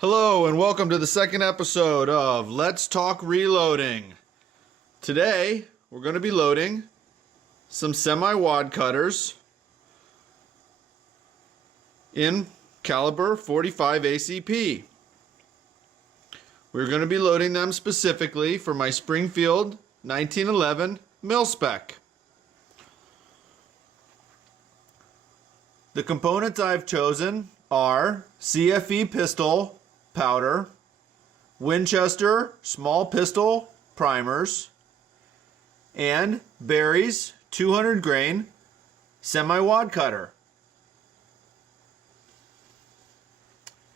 Hello and welcome to the second episode of Let's Talk Reloading. Today we're going to be loading some semi-wad cutters in caliber 45 ACP. We're going to be loading them specifically for my Springfield 1911 mil-spec. The components I've chosen are CFE pistol powder, Winchester small pistol primers, and Barry's 200 grain semi-wad cutter.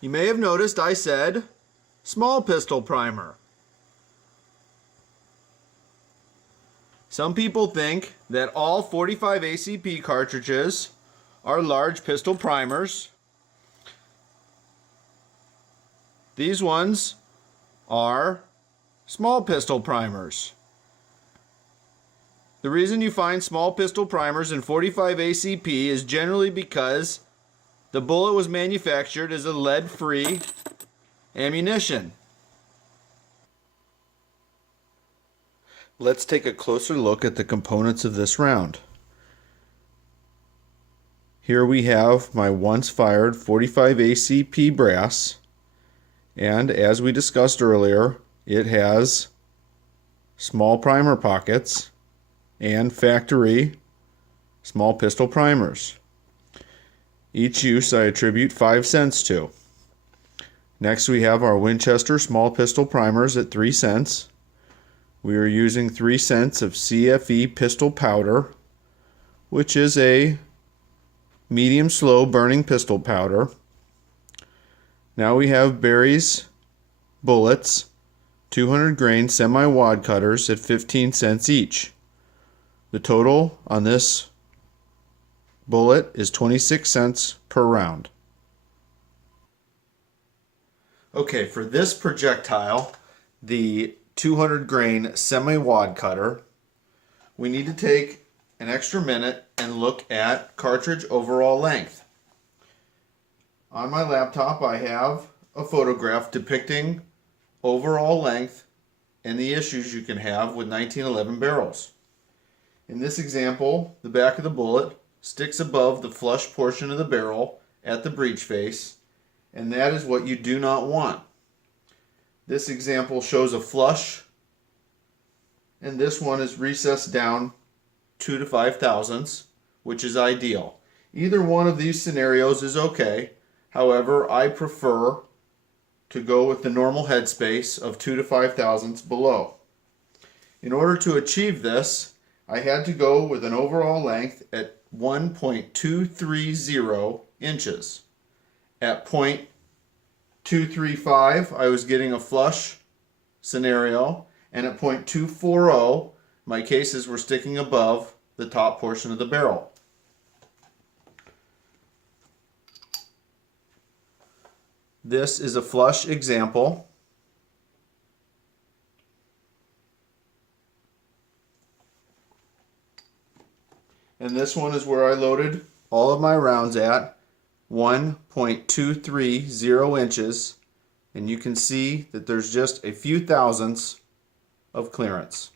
You may have noticed I said small pistol primer. Some people think that all 45 ACP cartridges are large pistol primers. These ones are small pistol primers. The reason you find small pistol primers in 45 ACP is generally because the bullet was manufactured as a lead-free ammunition. Let's take a closer look at the components of this round. Here we have my once fired 45 ACP brass. And as we discussed earlier, it has small primer pockets and factory small pistol primers. Each use I attribute 5 cents to. Next we have our Winchester small pistol primers at 3 cents. We are using 3 cents of CFE pistol powder, which is a medium slow burning pistol powder. Now we have Barry's bullets, 200 grain semi-wad cutters at 15 cents each. The total on this bullet is 26 cents per round. Okay, for this projectile, the 200 grain semi-wad cutter, we need to take an extra minute and look at cartridge overall length. On my laptop I have a photograph depicting overall length and the issues you can have with 1911 barrels. In this example, the back of the bullet sticks above the flush portion of the barrel at the breech face, and that is what you do not want. This example shows a flush, and this one is recessed down 2 to 5 thousandths, which is ideal. Either one of these scenarios is okay. However, I prefer to go with the normal headspace of 2 to 5 thousandths below. In order to achieve this, I had to go with an overall length at 1.230 inches. At 0.235, I was getting a flush scenario, and at 0.240, my cases were sticking above the top portion of the barrel. This is a flush example. And this one is where I loaded all of my rounds at 1.230 inches. And you can see that there's just a few thousandths of clearance.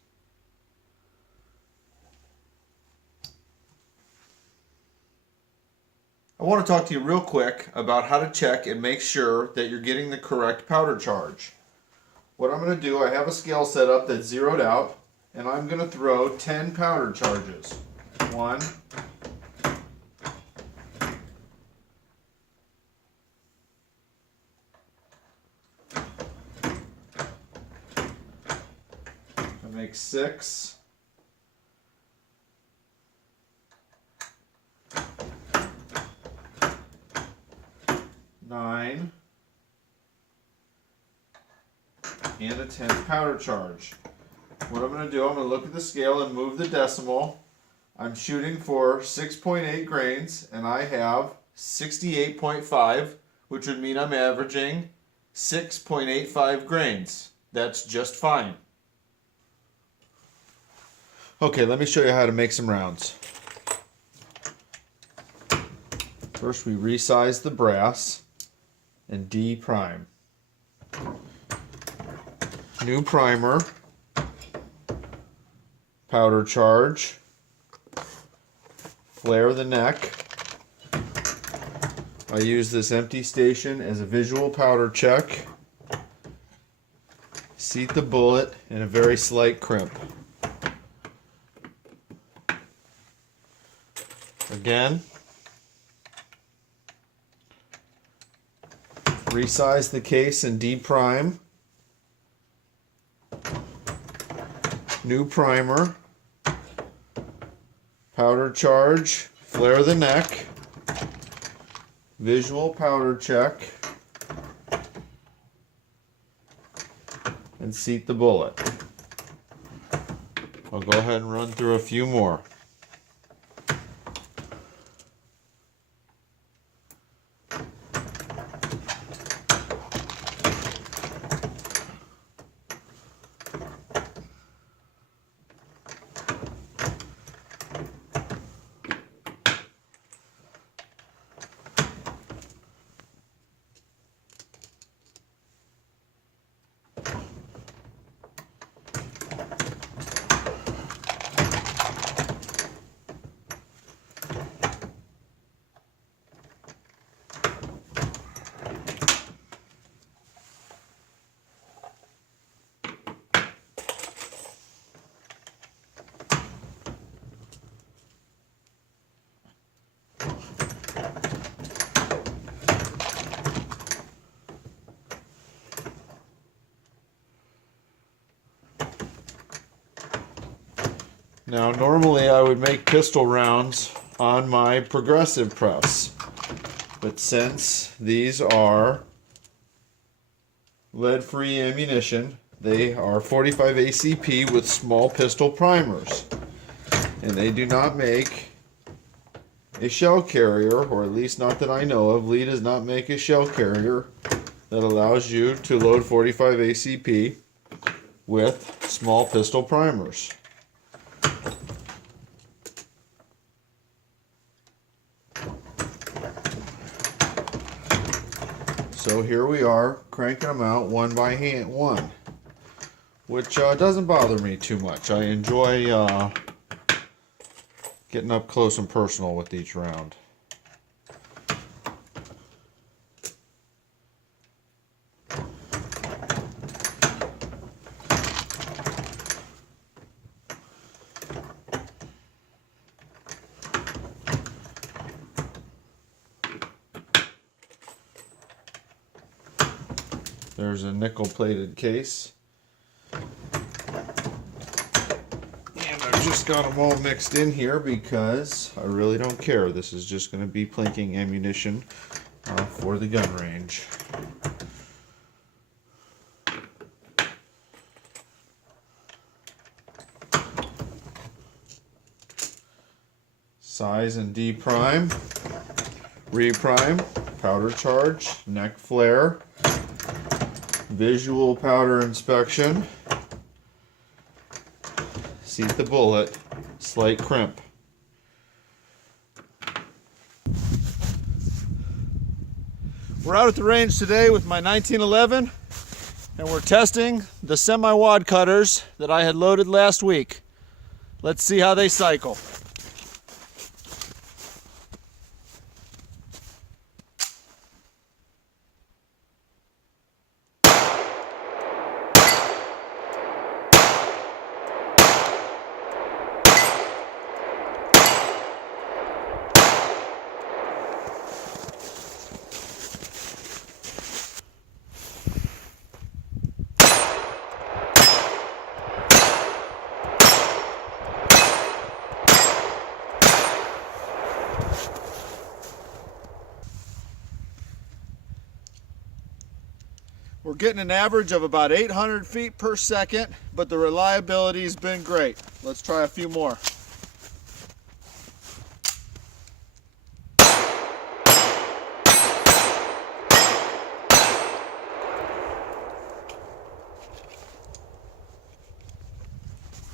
I want to talk to you real quick about how to check and make sure that you're getting the correct powder charge. What I'm going to do, I have a scale set up that's zeroed out, and I'm going to throw 10 powder charges. 1, 6, 9, and a 10th powder charge. What I'm going to do, I'm going to look at the scale and move the decimal. I'm shooting for 6.8 grains, and I have 68.5, which would mean I'm averaging 6.85 grains. That's just fine. Okay, let me show you how to make some rounds. First we resize the brass and D-prime. new primer, powder charge, flare the neck. I use this empty station as a visual powder check. Seat the bullet in a very slight crimp. Again, resize the case and deprime. New primer, powder charge, flare the neck, visual powder check, and seat the bullet. I'll go ahead and run through a few more. Now normally I would make pistol rounds on my progressive press, but since these are lead-free ammunition, they are 45 ACP with small pistol primers, and they do not make a shell carrier, or at least not that I know of. Lee does not make a shell carrier that allows you to load 45 ACP with small pistol primers. So here we are, cranking them out one by one, which doesn't bother me too much. I enjoy getting up close and personal with each round. There's a nickel-plated case. And I've just got them all mixed in here because I really don't care. This is just going to be plinking ammunition for the gun range. Size and deprime, reprime, powder charge, neck flare, visual powder inspection, seat the bullet, slight crimp. We're out at the range today with my 1911, and we're testing the semi-wad cutters that I had loaded last week. Let's see how they cycle. We're getting an average of about 800 feet per second, but the reliability has been great. Let's try a few more.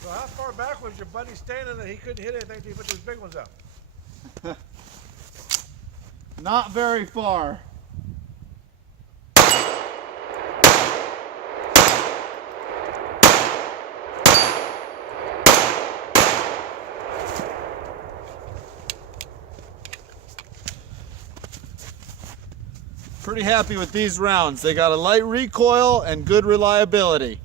So how far back was your buddy standing that he couldn't hit anything until he put those big ones up? Not very far. Pretty happy with these rounds. They got a light recoil and good reliability.